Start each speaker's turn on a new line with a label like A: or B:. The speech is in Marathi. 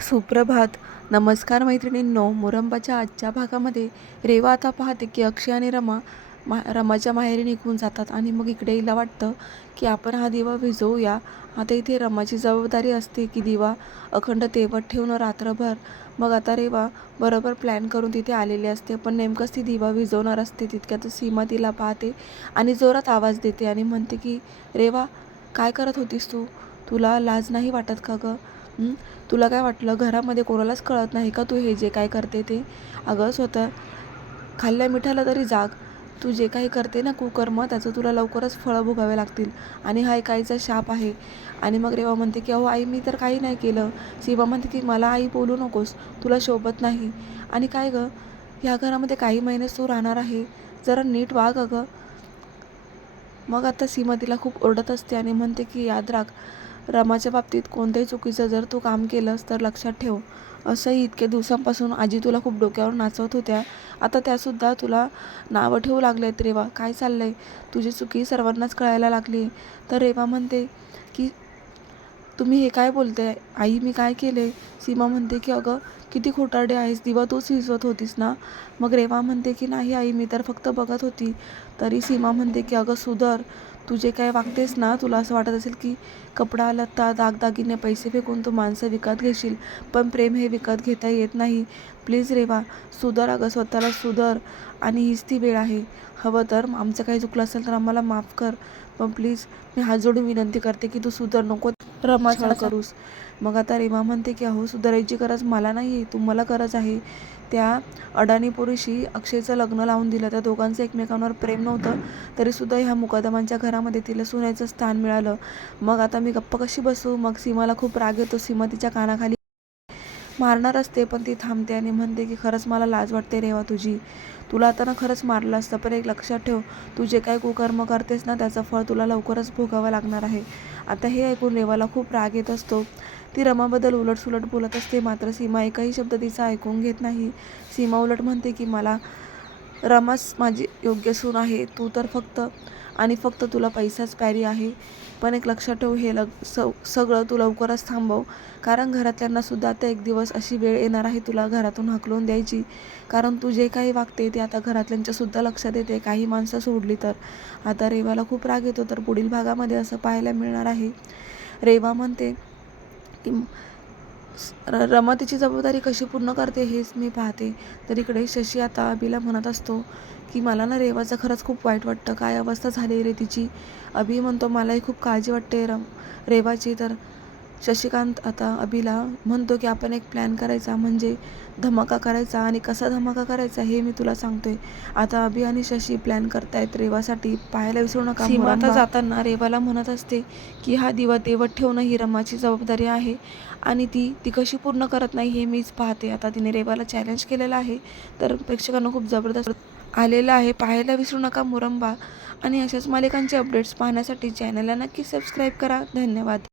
A: सुप्रभात. नमस्कार मैत्रिणींनो मुरंबाच्या आजच्या भागामध्ये रेवा आता पाहते की अक्षय आणि रमा मा रमाच्या माहेरी निघून जातात आणि मग इकडे हिला वाटतं की आपण हा दिवा विझवूया. आता इथे रमाची जबाबदारी असते की दिवा अखंड तेवत ठेवणं रात्रभर मग आता रेवा बरोबर प्लॅन करून तिथे आलेली असते. पण नेमकंच ती दिवा विझवणार असते तितक्यात सीमा तिला पाहते आणि जोरात आवाज देते आणि म्हणते की रेवा काय करत होतीस तू? तुला लाज नाही वाटत का गं? तुला काय वाटलं? घरामध्ये कोणालाच कळत नाही का तू हे जे काय करते ते? अगं स्वतः खाल्ल्या मिठाला तरी जाग. तू जे काही करते ना कुकर्म त्याचं तुला लवकरच फळं भोगावे लागतील. आणि हा एक आईचा शाप आहे. आणि मग रेवा म्हणते की अहो आई मी तर काही नाही केलं. सीमा म्हणते की मला आई बोलू नकोस. तुला शोभत नाही. आणि काय गं? ह्या घरामध्ये काही महिनेच तू राहणार आहे. जरा नीट वाग अगं. मग आता सीमा तिला खूप ओरडत असते आणि म्हणते की याद राख. रमाच्या बाबतीत कोणत्याही चुकीचं जर तू काम केलंस तर लक्षात ठेव. असंही इतके दिवसांपासून आजी तुला खूप डोक्यावर नाचवत होत्या. आता त्यासुद्धा तुला नावं ठेवू लागलेत रेवा. काय चाललंय? तुझी चुकी सर्वांनाच कळायला लागली. तर रेवा म्हणते की तुम्ही हे काय बोलते आई मी काय केले? सीमा म्हणते की अगं किती खोटारडे आहेस. दिवा तूच विझवत होतीस ना? मग रेवा म्हणते की नाही आई मी तर फक्त बघत होती. तरी सीमा म्हणते की अगं सुधर. तू जे काय वागतेस ना तुला असं वाटत असेल की कपडा लत्ता दागदागिने पैसे फेकून तू माणसं विकत घेशील पण प्रेम हे विकत घेता येत नाही. प्लीज रेवा सुधर अगं स्वतःला सुधर. आणि हीच ती वेळ आहे. हवं तर आमचं काही चुकलं असेल तर आम्हाला माफ कर. पण प्लीज मी हात जोडून विनंती करते की तू सुधर नको. रमाछळ करूस. मग आता रेमा म्हणते की अहो सुधारायची गरज मला नाही आहे तुम्हाला गरज आहे. त्या अडाणी पुरुषी अक्षयचं लग्न लावून दिलं. त्या दोघांचं एकमेकांवर प्रेम नव्हतं तरीसुद्धा ह्या मुकादमांच्या घरामध्ये तिला सुनायचं स्थान मिळालं. मग आता मी गप्प कशी बसू? मग सीमाला खूप राग येतो. सीमा तिच्या कानाखाली मारणार असते पण ती थांबते आणि म्हणते की खरंच मला लाज वाटते रेवा तुझी. तुला आता ना खरंच मारलं असतं पण एक लक्षात ठेव तू जे काही कुकर्म करतेस ना त्याचं फळ तुला लवकरच भोगावं लागणार आहे. आता हे ऐकून रेवाला खूप राग येत असतो. ती रमाबद्दल उलटसुलट बोलत असते मात्र सीमा एकही शब्द तिचा ऐकून घेत नाही. सीमा उलट म्हणते की मला रमास माझी योग्य सून आहे तू तर फक्त आणि फक्त तुला पैसाच पॅरी आहे. पण एक लक्षात ठेव हे लग स सगळं तू लवकरच थांबव. कारण घरातल्यांना सुद्धा आता एक दिवस अशी वेळ येणार आहे तुला घरातून हकलून द्यायची. कारण तू जे काही वागते ते आता घरातल्यांच्यासुद्धा लक्षात येते. काही माणसं सोडली तर. आता रेवाला खूप राग येतो तर पुढील भागामध्ये असं पाहायला मिळणार आहे. रेवा म्हणते की रमा तिची जबाबदारी कशी पूर्ण करते हेच मी पाहते. तर इकडे शशी आता अभिला म्हणत असतो की मला ना रेवाचं खरंच खूप वाईट वाटतं. काय अवस्था झाली रे तिची? अभि म्हणतो मलाही खूप काळजी वाटते रम रेवाची. तर शशिकांत आता अभिला म्हणतो की आपण एक प्लॅन करायचा म्हणजे धमाका करायचा आणि कसा धमाका करायचा हे मी तुला सांगतोय. आता अभि आणि शशी प्लॅन करतायत रेवासाठी. पाहायला विसरू नका सीमा आता जाताना रेवाला म्हणत असते की हा दिवा तेवत ठेवणं ही रमाची जबाबदारी आहे आणि ती ती कशी पूर्ण करत नाही हे मीच पाहते. आता तिने रेवाला चॅलेंज केलेलं आहे तर प्रेक्षकांना खूप जबरदस्त आलेलं आहे. पाहायला विसरू नका मुरंबा. आणि अशाच मालिकांचे अपडेट्स पाहण्यासाठी चॅनलला नक्की सबस्क्राईब करा. धन्यवाद.